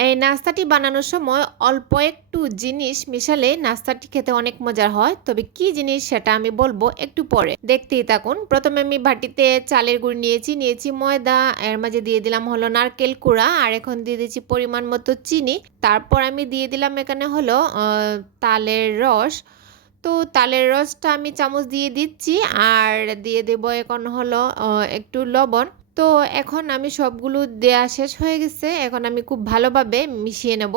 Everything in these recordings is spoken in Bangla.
এই নাস্তাটি বানানোর সময় অল্প একটু জিনিস মিশালে নাস্তাটি খেতে অনেক মজার হয়। তবে কি জিনিস সেটা আমি বলব একটু পরে। দেখতেই থাকুন। প্রথমে আমি বাটিতে চালের গুঁড়ি নিয়েছি। নিয়েছি ময়দা। এর মাঝে দিয়ে দিলাম হলো নারকেল কুড়া। আর এখন দিয়ে দিচ্ছি পরিমাণ মতো চিনি। তারপর আমি দিয়ে দিলাম এখানে হলো তালের রস। তো তালের রসটা আমি চামচ দিয়ে দিচ্ছি। আর দিয়ে দেবো এখন হলো একটু লবণ। তো এখন আমি সবগুলো দেয়া শেষ হয়ে গেছে। এখন আমি খুব ভালোভাবে মিশিয়ে নেব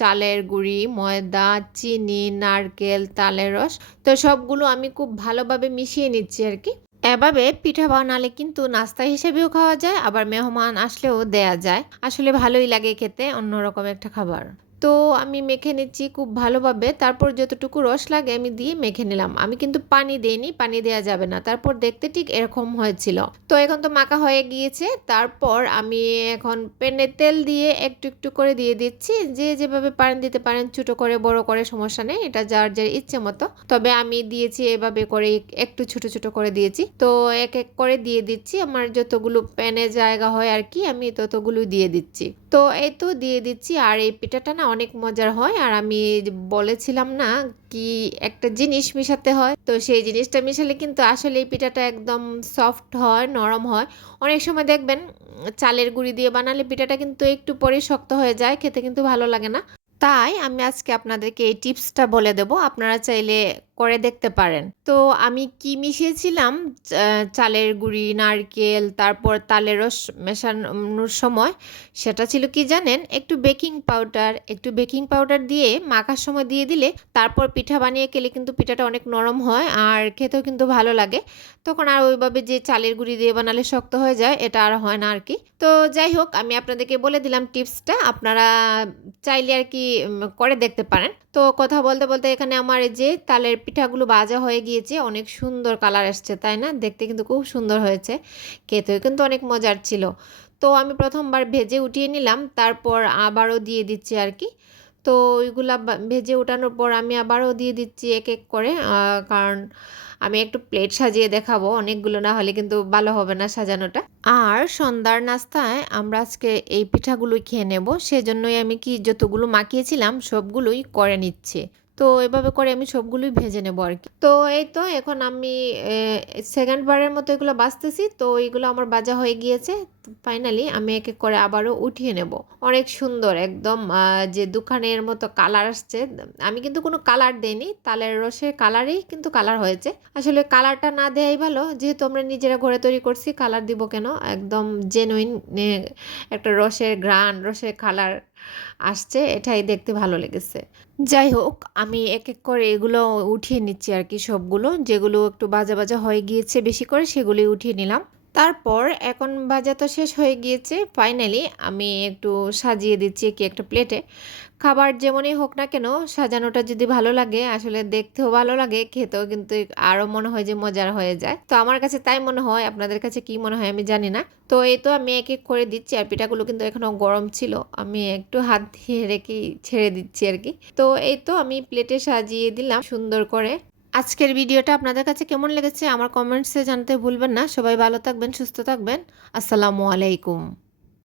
চালের গুঁড়ি, ময়দা, চিনি, নারকেল, তালের রস। তো সবগুলো আমি খুব ভালোভাবে মিশিয়ে নিচ্ছি আর কি। এভাবে পিঠা বানালে কিন্তু নাস্তা হিসেবেও খাওয়া যায়, আবার মেহমান আসলেও দেয়া যায়। আসলে ভালোই লাগে খেতে, অন্যরকম একটা খাবার। তো আমি মেখে নিচ্ছি খুব ভালোভাবে। তারপর যতটুকু রস লাগে আমি দিয়ে মেখে নিলাম। আমি কিন্তু পানি দেইনি, পানি দেওয়া যাবে না। তারপর দেখতে ঠিক এরকম হয়েছিল। তো এখন তো মাখা হয়ে গিয়েছে। তারপর আমি এখন প্যানে তেল দিয়ে একটু একটু করে দিয়ে দিচ্ছি। যে যেভাবে পারেন দিতে পারেন, ছোটো করে, বড় করে, সমস্যা নেই। এটা যার যার ইচ্ছে মতো। তবে আমি দিয়েছি এভাবে করে একটু ছোট ছোট করে দিয়েছি। তো এক এক করে দিয়ে দিচ্ছি। আমার যতগুলো প্যানে জায়গা হয় আর কি, আমি ততগুলো দিয়ে দিচ্ছি। তো এই তো দিয়ে দিচ্ছি। আর এই পিঠাটা না অনেক মজার হয়। আর আমি বলেছিলাম না কি একটা জিনিস মিশাতে হয়। তো সেই জিনিসটা মিশালে কিন্তু আসলে এই পিঠাটা একদম সফট হয়, নরম হয়। অনেক সময় দেখবেন চালের গুঁড়ি দিয়ে বানালে পিঠাটা কিন্তু একটু পরে শক্ত হয়ে যায়, খেতে কিন্তু ভালো লাগে না। তাই আমি আজকে আপনাদেরকে এই টিপসটা বলে দেব। আপনারা চাইলে করে দেখতে পারেন। তো আমি কি মিশিয়েছিলাম? চালের গুঁড়ি, নারকেল, তারপর তালের রস মেশানোর সময় সেটা ছিল কি জানেন? একটু বেকিং পাউডার, একটু বেকিং পাউডার দিয়ে মাখার সময় দিয়ে দিলে তারপর পিঠা বানিয়ে খেলে কিন্তু পিঠাটা অনেক নরম হয় আর খেতেও কিন্তু ভালো লাগে। তখন আর ওইভাবে যে চালের গুঁড়ি দিয়ে বানালে শক্ত হয়ে যায়, এটা আর হয় না আর কি তো যাই হোক, আমি আপনাদেরকে বলে দিলাম টিপসটা, আপনারা চাইলে আর কি করে দেখতে পারেন। তো কথা বলতে বলতে এখানে আমার যে তালের পিঠাগুলো বাজা হয়ে গিয়েছে, অনেক সুন্দর কালার আসছে তাই না? দেখতে কিন্তু খুব সুন্দর হয়েছে, খেতেও কিন্তু অনেক মজার ছিল। তো আমি প্রথমবার ভেজে উঠিয়ে নিলাম, তারপর আবারও দিয়ে দিচ্ছি আর কি। তো ওইগুলা ভেজে ওঠানোর পর আমি আবারও দিয়ে দিচ্ছি এক এক করে কারণ আমি একটু প্লেট সাজিয়ে দেখাবো, অনেকগুলো না হলে কিন্তু ভালো হবে না সাজানোটা। আর সন্ধ্যার নাস্তায় আমরা আজকে এই পিঠাগুলোই খেয়ে নেব, সেজন্যই আমি কি যতগুলো মাখিয়েছিলাম, সবগুলোই করে নিচ্ছে। তো এভাবে করে আমি সবগুলোই ভেজে নেব আর কি। তো এই তো এখন আমি সেকেন্ড বারের মতো এগুলো বাছতেছি তো এগুলো আমার বাজা হয়ে গিয়েছে। ফাইনালি আমি এক এক করে আবারও উঠিয়ে নেব। অনেক সুন্দর একদম যে দোকানের মতো কালার আসছে। আমি কিন্তু কোনো কালার দেইনি, তালের রসের কালারেই কিন্তু কালার হয়েছে। আসলে কালারটা না দেয়াই ভালো, যেহেতু আমরা নিজেরা ঘরে তৈরি করছি কালার দিব কেন? একদম জেনুইন একটা রসের গ্রান রসের কালার আসছে, এটাই দেখতে ভালো লেগেছে। যাই হোক, আমি এক এক করে এগুলো উঠিয়ে নিচ্ছি আর কি সবগুলো। যেগুলো একটু বাজা বাজা হয়ে গিয়েছে বেশি করে সেগুলি উঠিয়ে নিলাম। তারপর এখন ভাজা তো শেষ হয়ে গিয়েছে। ফাইনালি আমি একটু সাজিয়ে দিচ্ছি কি একটা প্লেটে খাবার যেমনই হোক না কেন, সাজানোটা যদি ভালো লাগে, আসলে দেখতেও ভালো লাগে, খেতেও কিন্তু আরও মনে হয় যে মজার হয়ে যায়। তো আমার কাছে তাই মনে হয়, আপনাদের কাছে কি মনে হয় আমি জানি না। তো এই তো আমি এক এক করে দিচ্ছি, আর পিঠাগুলো কিন্তু এখনও গরম ছিল। আমি একটু হাত দিয়ে রেখেই ছেড়ে দিচ্ছি আর কি। তো এই তো আমি প্লেটে সাজিয়ে দিলাম সুন্দর করে। আজকের ভিডিওটা আপনাদের কাছে কেমন লেগেছে, আমার কমেন্টসে জানাতে ভুলবেন না। সবাই ভালো থাকবেন, সুস্থ থাকবেন। আসসালামু আলাইকুম।